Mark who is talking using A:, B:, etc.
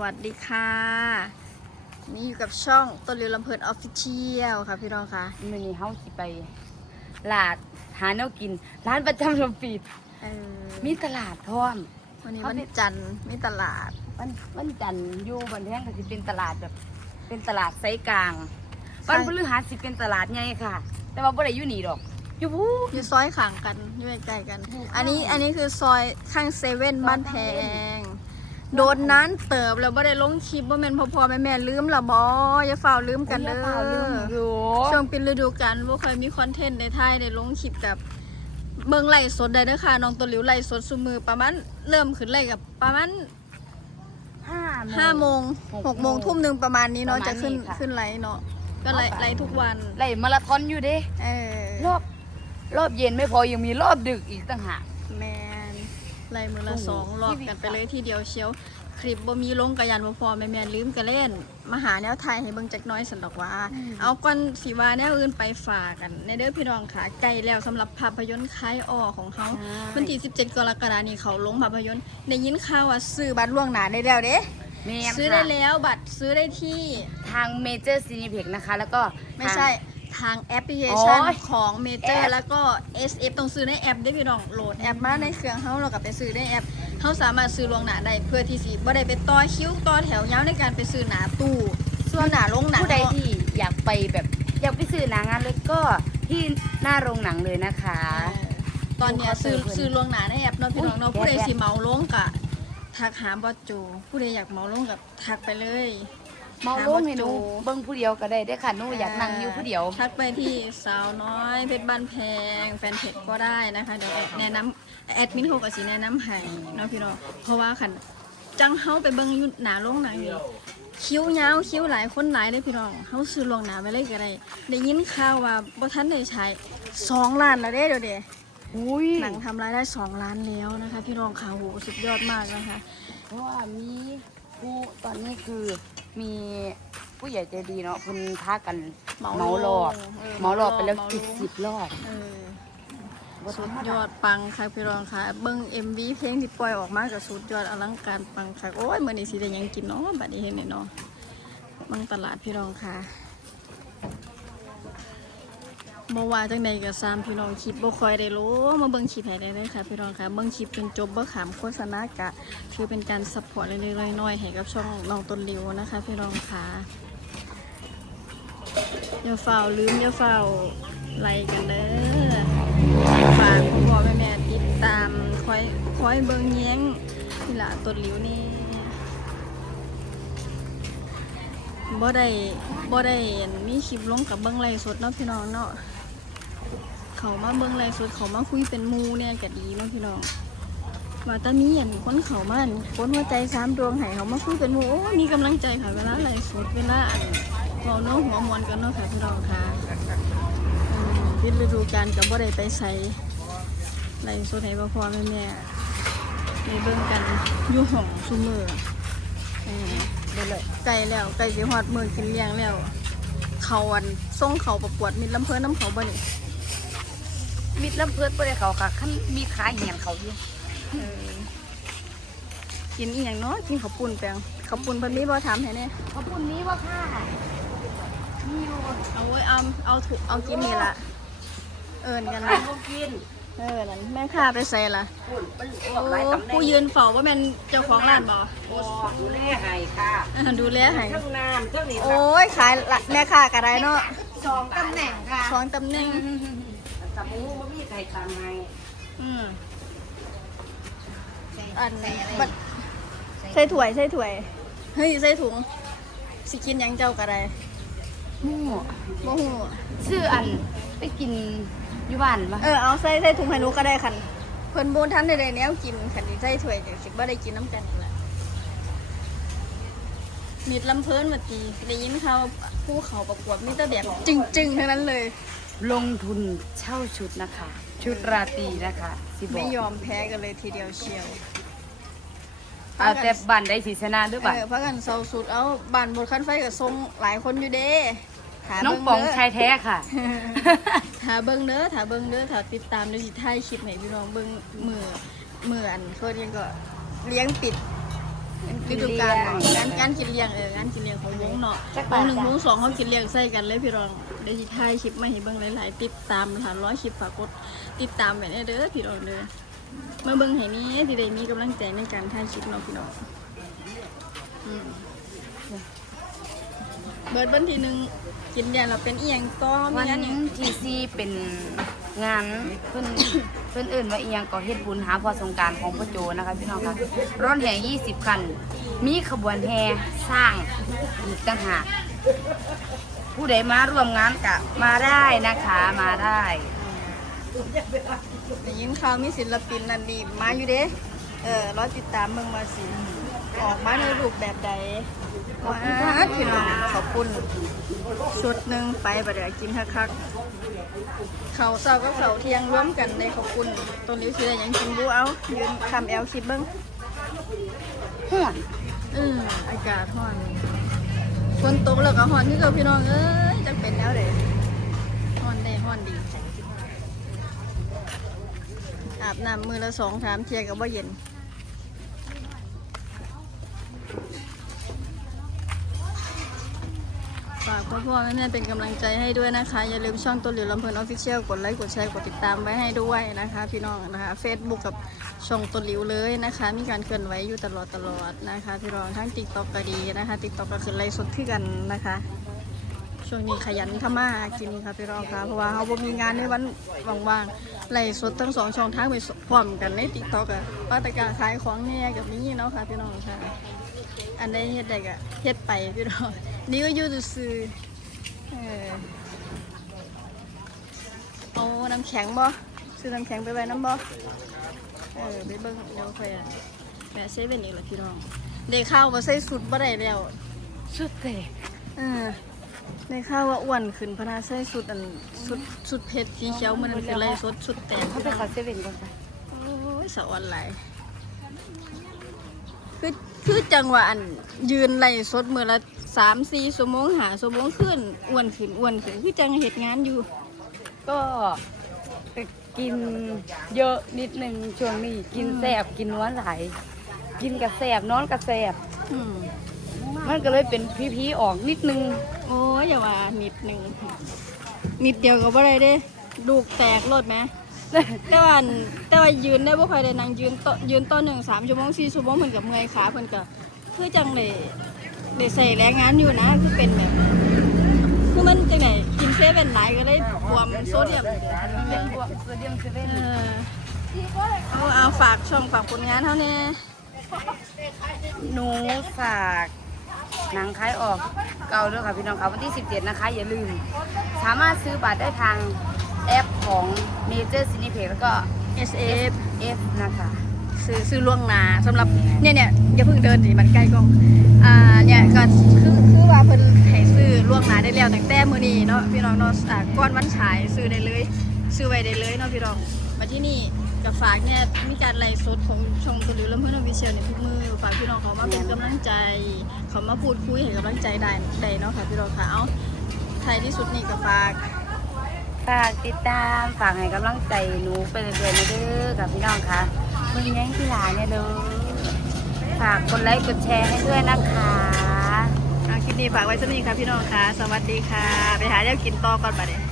A: วัสดีค่ะ นี่อยู่กับช่องต้นเรือลำเพลินออฟฟิเชียลค่ะพี่น้องค่ะ
B: มื้อนี้เฮาสิไปลาดหาแนวกิน ร้านประจำลมปีด
A: เออ
B: มีตลาดพร้อม
A: วันนี้
B: เขา
A: วัน
B: เป็น
A: จันทร์มีตลาด
B: วันวันจันทร์อยู่บันแท่งก็สิเป็นตลาดแบบ เป็นตลาดไซส์กลาง
A: ใช่
B: วันพฤหัสสิเป็นตลาดใหญ่ค่ะ แต่ว่าบ่ได้อยู่นี่ดอกอยู่พู
A: อยู่ซอยข่างกันอยู่ใกล้ๆกัน อันนี้อันนี้คือซอยข้างเซเว่นบ้านแพง โดนนั้นเติบแล้วบ่ได้ลงคลิปว่าแม่นพอพอแม่แม่ๆลืมละบออย่าฝ่าลืมกันเด้
B: เปล่าลืม
A: อ
B: อยู่
A: ช่วงปิดฤดูกาลบ่ค่อยมีคอนเทนต์ในไทยได้ลงคลิปกับเบิ่งไล่สดได้เด้อค่ะน้องตัวหลิวไล่สดซุมือประมาณเริ่มขึ้นไล่กับประมาณ
B: ห้า
A: ห้าโมง
B: หก
A: หกโมง
B: โมง
A: ทุ่มหนึ่งประมาณนี้เนาะ
B: ประมาณ
A: จะขึ้น
B: นี้ค่ะ
A: ขึ้นไลฟ์เนาะก็ไลฟ์
B: เอาไป
A: ไลฟ์ทุกวัน
B: ไล่มาราธอนอยู่เด้
A: เออ
B: รอบรอบเย็นไม่พอยังมีรอบดึกอีกต่างหาก
A: แมน ไลฟ์มือละ
B: โอ้โห
A: สองรอบ
B: ชีวิต
A: กันไปเลยทีเดียวเชียว คลิปบ่มีลงกระยันบ่พอแม่แมนลืมกระเล่น มาหาแนวไทยให้เบิ่งจักหน้อยสันดอกว่า เอาก่อนสิว่าแนวอื่นไปฝากกัน ในเด้อพี่น้องค่ะใกล้แล้วสำหรับภาพยนตร์คล้ายอ้อของเขาวันที่17 กรกฎาคมนี้เขาลงภาพยนตร์ได้ยินข่าวว่าซื้อบัตรล่วงหน้าได้แล้วเด้
B: แม่น
A: ซื้อได้
B: ค่ะ
A: แล้วบัตรซื้อได้ที่
B: ทางเมเจอร์ซีนิเพ็กนะคะ แล้วก็
A: ไม่
B: ทาง
A: ใช่ ทางแอปพลิเคชัน
B: โอ้ย
A: ของเมเจอ
B: แอ
A: ร์
B: ป
A: แล้วก็ SF ต้องซื้อในแอปได้พี่น้องโหลดแอปมาในเครื่องเขาเรากับไปซื้อในแอปเขาสามารถซื้อลวงหนาได้เพื่อที่สิบ่ได้ไปต่อคิวต่อแถวยาวในการไปซื้อหนาตู้ส่วนหนาลงหนา
B: ผู้ใดที่อยากไปแบบ อยากไปซื้อหนังงานเลยก็ที่หน้าโรงหนังเลยนะคะ
A: เออตอนเนี้ยซื้อซื้อลวงหนาในแอปเนาะพี่น้องเนาะ
B: อุ๊ย
A: ผู้ใด
B: แอป
A: สิเหมาลงกะทักหาบอสโจ ผู้ใดอยากเหมาลงกับทักไปเลย
B: เมาลงให้หนูเบิ้งผู้เดียวก็ได้ได้อค่ะหนูอยากนั่งอยู่ผู้เดียว
A: ทักไปที่สาวน้อยเพชรบ้านแพง แฟนเพจก็ได้นะคะเดี๋ยวแนะนำแอดมินโฮกับสีแนะนำให้เนาะพี่น้องเพราะว่าขันจังเฮาไปเบิ่งอยู่หนาโรงหนังนี่คิ้วยาวคิ้วหลายคนหลายเลยพี่น้องเฮาซื้อลวงหนาไปเลยก็ได้ได้ยินข่าวว่าบ่ทันได้ใช้สองล้านแล้วเด้เดี๋ยวเด้
B: อุ้ย
A: หนังทำรายได้สองล้านแล้วนะคะ พี่น้องค่ะโหสุดยอดมากนะคะ
B: เพราะว่ามี ผู้ตอนนี้คือมีผู้ใหญ่ใจดีเนาะคุณพากัน
A: เหมา
B: เหมาหลอด
A: เออ
B: เหมาหลอดไปแล้ว
A: เหมา
B: กี่
A: ลง
B: สิบรอบ
A: เออ
B: บ่
A: สุ
B: ธร
A: ด
B: รม
A: ยอดปังค่ะพี่รองค่ะ เบิ้ง MV เพลงที่ปล่อยออกมากับสุดยอดอลังการปังค่ะ โอ้ยมื้อนี้สิได้หยังกินเนาะบัดนี้เห็นเนาะเบิ่งตลาดพี่รองค่ะ บ่อว่าจังใดก็ซ้ำพี่น้องคลิปบ่ค่อยได้ลงมาเบิ่งคลิปให้ได้เลยค่ะพี่น้องค่ะเบิ่งคลิปจนจบบ่ขามโฆษณากะถือเป็นการซัพพอร์ตเล็กๆน้อยๆให้กับช่องน้องต้นริวนะคะ พี่รองค่ะอย่าเฝ้าลืมอย่าเฝ้าไล่กันเด้อฝากพ่อพ่อแม่แม่ติดตามคอยคอยเบิ่งแย้งนี่ล่ะต้นหลิวนี่บ่ได้บ่ได้นมีคลิปลงกับเบิ่งไลฟ์สดเนาะพี่น้องเนาะ เขามาเบิ่งไลฟ์สดเขามาคุยเป็นมูเนี่ยก็ดีเนาะพี่น้องว่าแตามีอันคนเขามาคนหัวใจสามดวงให้เขามาคุยเป็นมูโอ้มีกำลังใจค่ะเวลาไลฟ์สดเวลาอันเว้าเนาะหัวมวนกันเนาะค่ะพี่น้องค่ะพิดฤดูกาลกับบ่ได้ไปใส่ไรสดให้พ่อพ่อแม่แม่ในเบิ่งกันอยู่ห้องซุมือเออ
B: ได้เลย
A: ไก่แล้วไก่สิฮอดมือกินเลี้ยงแล้วเขาอันส่งเขาประกวดมิดลำเพิ่นน้ำเขาบ่นี่
B: มิดลำเพิดบ่ได้เขาค่ะขั้นมีขาเหียนเขาอยู่
A: เออกินอีหยังเนาะกินข้าวปุ้นแปลงข้าวปุ้นเพิ่นมีบ่ถามให้แน่
B: ขอบคุณนี้ว่าค่ะมีอยู่
A: เอาไว้เอาเอาถูกเอากินนี่ล่ะเอิ้นกัน
B: ร้า
A: นะ
B: นบ่กิน
A: เออนั่นแม่ค้าไปใส่ล่ะ
B: คุณมันอ
A: โอ้
B: อกหลายตำแหน่ง
A: ผู้ยืนเฝ้าว่าแม่นเจ้าของร้านบ่
B: โอ้ดูแลให้ค่ะ
A: อ่าดูแลให้
B: เครื่องน้ำเครื่องนี้
A: โอ้ยขายละแม่ค้ากระไรเนาะ
B: สองตำแหน่งค่ะ
A: สองตำแหน่ง
B: สมูมันมีใครตามให้
A: อืมอันบัดใส่ถ้วยใส่ถ้วยเฮ้ยใส่ถุงสิกินหยังเจ้ากระไร
B: หมู่
A: บ่ฮู้
B: ชื่ออันไปกินอยู่บ้านปะ
A: เออเอาใส่ใส่ถุงให้หนูก็ได้คันเพิ่นบ่ทันได้ได้แนวกินคันสิใส่ถ้วยจังสิบ่ได้กินน้ำกันนี่แหละมีดลำเพิ่นมาตีได้ยินเขาวผู้เขาประกวดมีแต่แบบจึงๆทั้งนั้นเลย
B: ลงทุนเช่าชุดนะคะ ชุดราตรีนะคะสิบอ
A: ไม่
B: ก
A: ยอมแพ้กันเลยทีเดียวเชียว
B: เอาแต่บ้านได้สีชนะหรือเปล่า
A: เออพักกันเซาสุดเอาบ้านบนคันไฟกับทรงหลายคนอยู่เด้หา
B: น้อง
A: เบิ่
B: ป๋อง
A: เด้
B: ชายแท้ค่ะ
A: หาเบิ้งเด้อหาเบิ้งเด้อถ้าติดตามในสิท้ายคลิปไหนพี่น้องเบิ้งมือมืออันเขาเรียกก็เลี้ยงปิด ฤดูกาลงานการกินเลี้ยงเอองานกินเลี้ยงของวงเนาะวงหนึ่งวงสองเขากินเลี้ยงใส่กันเลยพี่รองเดี๋ยวสิถ่ายคลิปมาให้เบิ่งหลายๆติดตามค่ะร้อยคลิปฝากกดติดตามไว้แน่เด้อพี่รองเด้อมาเบิ่งให้นี้สิได้มีกำลังใจในการถ่ายคลิปเนาะพี่น้องอืมเบิดวันที่หนึ่งกินเลี้ยงเราเป็นเอียงก็มี
B: วัน
A: งานหยัง
B: ที่สี่เป็น งานเพิ่อน เพิ่อนเอื่นว่าอียงก็เฮ็ดบุญหาพอสงการของพ่อโจนะคะพี่น้องคะร้อนแห่20 คัน มีขบวนแห่สร้างอีกต่างหากผู้ใดมาร่วมงานกะมาได้นะคะมาได้
A: ได้ยินข่าวมีศิลปินนันดีมาอยู่เด้เออรอติดตามเบิ่งมาสิ ออกมาในรูปแบบใดว้าพี่น้องขอบคุณชุดหนึ่งไปประเดี๋ยวกินคักๆเขาวเช้ากับเขาวเที่ยงร่วมกันได้ขอบคุณตัวนี้สิได้หยังกินบูเอายืนคำแอลคลิปเบิ่ง
B: ฮ้อน
A: อืออากาศร้อนฝนตกแล้วก็ร้อนที่เกับพี่น้องเอ้ยจังเป็นแล้วเด้ร้อนได้ร้อนดีอาบน้ำมือละสองสามเทียกับว่าเย็น ฝาก พ่อพ่อแม่แม่เป็นกำลังใจให้ด้วยนะคะ อย่าลืมช่องตัวหลิวลำเพลินออฟฟิเชียลกดไลค์กดแชร์กดติดตามไว้ให้ด้วยนะคะ พี่น้องนะคะเฟซบุ๊กกับช่องตัวหลิวเลยนะคะ มีการเคลื่อนไหวอยู่ตลอดตลอดนะคะ พี่น้องทั้งติ๊กต็อกก็ดีนะคะติ๊กต็อกก็คือไลฟ์สดขึ้นกันนะคะ ช่วงนี้ขยันทำมาหากินค่ะพี่รองค่ะเพราะว่าเขาบ่มีงานในวันว่างๆไล่สดทั้งสองช่องทางไปพร้อมกันในติ๊กต็อกอะว่าแต่การขายของเนี่ยกับนี้เนาะค่ะพี่น้องค่ะ อันใดเฮ็ดได้ก็เฮ็ดไปพี่น้องนี่ก็อยู่ซื่อๆเออเอาน้ำแข็งบ่ซื้อน้ำแข็งไปไว้น้ำบ่เออไปเบิ่งเดี๋ยวค่อยอะแม่เซเว่นอีกแล้วพี่น้องได้ข้าวมาใส่สุดบ่ได้แล้ว
B: สุดเตะ
A: เออ ในข้าวว่าอ้วนขึ้นพนาใส่สุดอันสุดสุดเผ็ดสีเขียวมันคืออะไรสดสุดแตก
B: เขาไปขอเซเว่นก่อนไป
A: โอ้ยสะอ่อนไหลายคือคือจังหวะอันยืนไล่สดมือละสามสี่ชั่วโมงหาชั่วโมงขึ้นอ้วนขึ้นอ้วนขึ้นคือจังเหตุงานอยู่
B: ก็กินเยอะนิดนึงช่วงนี้กินแสบกินนวลไหลายกินกระแสบนอนกระแสบ
A: อืม
B: มันก็เลยเป็นพีๆออกนิดนึง
A: โอ้ยอย่าว่านิดหนึ่งนิดเดียวก็บ่ได้เด้ลูกแตกรถไหมแต่ว่าอันแต่ว่ายืนได้บ่ค่อยได้นั่งยืนโตยืนต่อหนึ่งสามชั่วโมงสี่ชั่วโมงเพิ่นกับเมื่อยขาเพิ่นก็คือจังได้ได้ใส่แรงงานอยู่นะคือเป็นแบบคือมันจังไดกินเซเว่นหลายก็ได้บวมโซเดียม
B: เป็นพวกโซเดียมเซเว่น
A: เออเอาเอาฝากช่องฝากผลงานเท่านี้
B: หนูฝาก หนังคล้ายออกเก่าด้วยค่ะพี่น้องค่ะวันที่ 17 นะคะ อย่าลืม สามารถซื้อบัตรได้ทางแอปของ Major Cineplex แล้วก็
A: SF
B: F นะคะ
A: ซื้อซื้อล่วงหน้าสำหรับเนี่ยเนี่ยอย่าเพิ่งเดินสิมันใกล้กล้องอ่าเนี่ยก็คือคือว่าเพิ่นให้ซื้อล่วงหน้าได้แล้วตั้งแต่มื้อนี้เนาะพี่น้องเนาะอ่าก่อนวันฉายซื้อได้เลย ซื้อไว้ได้เลยเนาะพี่น้องมาที่นี่ กับฝากเนี่ยมีการไลฟ์สดของช่องตัวหลิวลำเพื่อนออฟฟิเชียลในทุกมือฝากพี่น้องเขามาเป็นกำลังใจเขามาพูดคุยให้กำลังใจได้ได้เนาะค่ะพี่น้องค่ะเอาท้ายที่สุดนี่ก็ฝาก
B: ฝากติดตามฝากให้กำลังใจหนูไปเรื่อยๆนะเด้อกับพี่น้องค่ะมึงแย่งที่หลานเนี่ยเด้อฝากกดไลค์กดแชร์ให้ด้วยนะคะ
A: อะคลิปนี้ฝากไว้สักนิดค่ะพี่น้องค่ะ สวัสดีค่ะ ไปหาเรื่องกินต่อก่อนบัดนี้